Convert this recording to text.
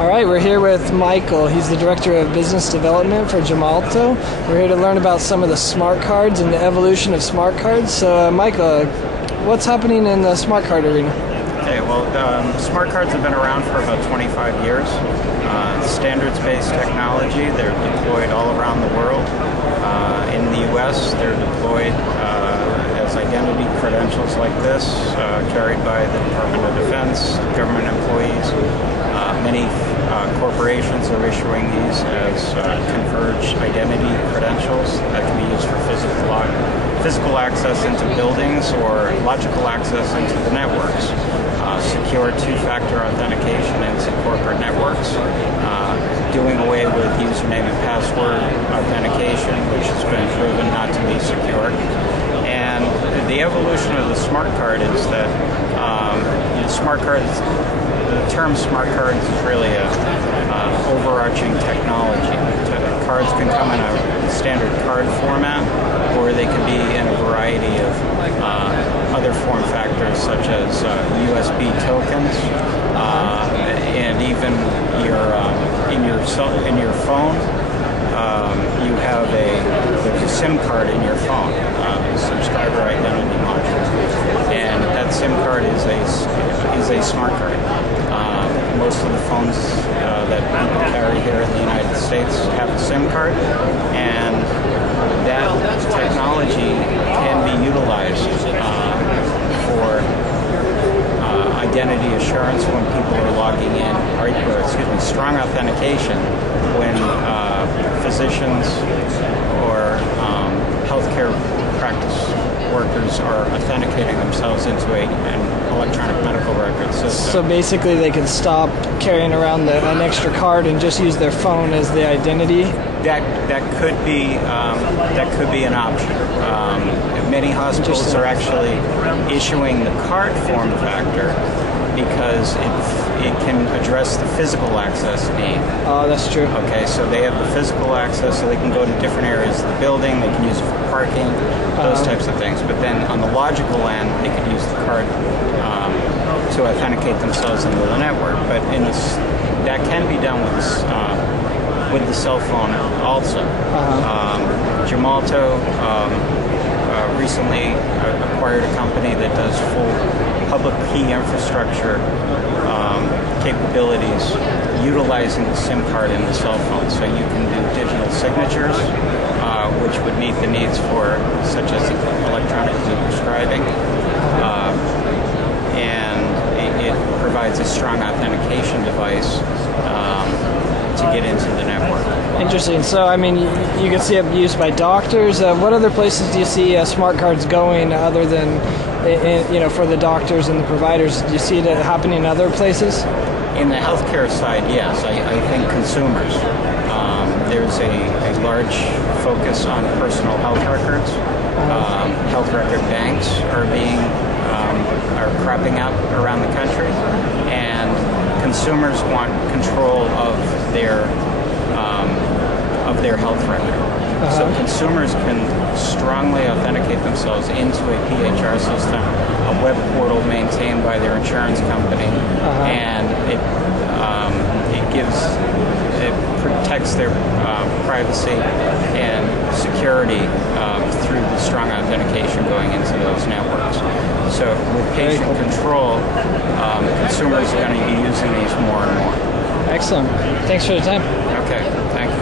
All right, we're here with Michael. He's the Director of Business Development for Gemalto. We're here to learn about some of the smart cards and the evolution of smart cards. So, Michael, what's happening in the smart card arena? Okay, well, smart cards have been around for about 25 years. Standards-based technology. They're deployed all around the world. In the U.S., they're deployed as identity credentials like this, carried by the Department of Defense, government employees. Many corporations are issuing these as converged identity credentials that can be used for physical access into buildings or logical access into the networks. Secure two-factor authentication into corporate networks, doing away with username and password authentication, which has been proven not to be secure. And the evolution of the smart card is that the term smart cards is really a overarching technology. Cards can come in a standard card format, or they can be in a variety of other form factors such as USB tokens, and even in your phone. You have a SIM card in your phone, subscriber identity module, and that SIM card is a smart card. Most of the phones that people carry here in the United States have a SIM card, and that technology can be utilized for identity assurance when people are logging in, or strong authentication when physicians or healthcare practice workers are authenticating themselves into an electronic medical record system. So basically they can stop carrying around an extra card and just use their phone as the identity? That could be an option. Many hospitals are actually issuing the card form factor because it can address the physical access need. Oh, that's true. Okay, so they have the physical access, so they can go to different areas of the building. They can use it for parking, those types of things. But then on the logical end, they could use the card to authenticate themselves into the network. But that can be done with the cell phone also. Gemalto recently acquired a company that does full public key infrastructure capabilities utilizing the SIM card in the cell phone. So you can do digital signatures, which would meet the needs for such as electronic prescribing, and it provides a strong authentication device to get into the network. Interesting. So, I mean, you can see it used by doctors. What other places do you see smart cards going other than, for the doctors and the providers? Do you see it happening in other places? In the healthcare side, yes. I think consumers. There's a large focus on personal health records. Health record banks are cropping up around the country, and consumers want control of their health record. So consumers can strongly authenticate themselves into a PHR system, a web portal maintained by their insurance company, and it protects their privacy and security through the strong authentication going into those networks. So with patient control, consumers are going to be using these more and more. Excellent. Thanks for the time. Okay, thank you.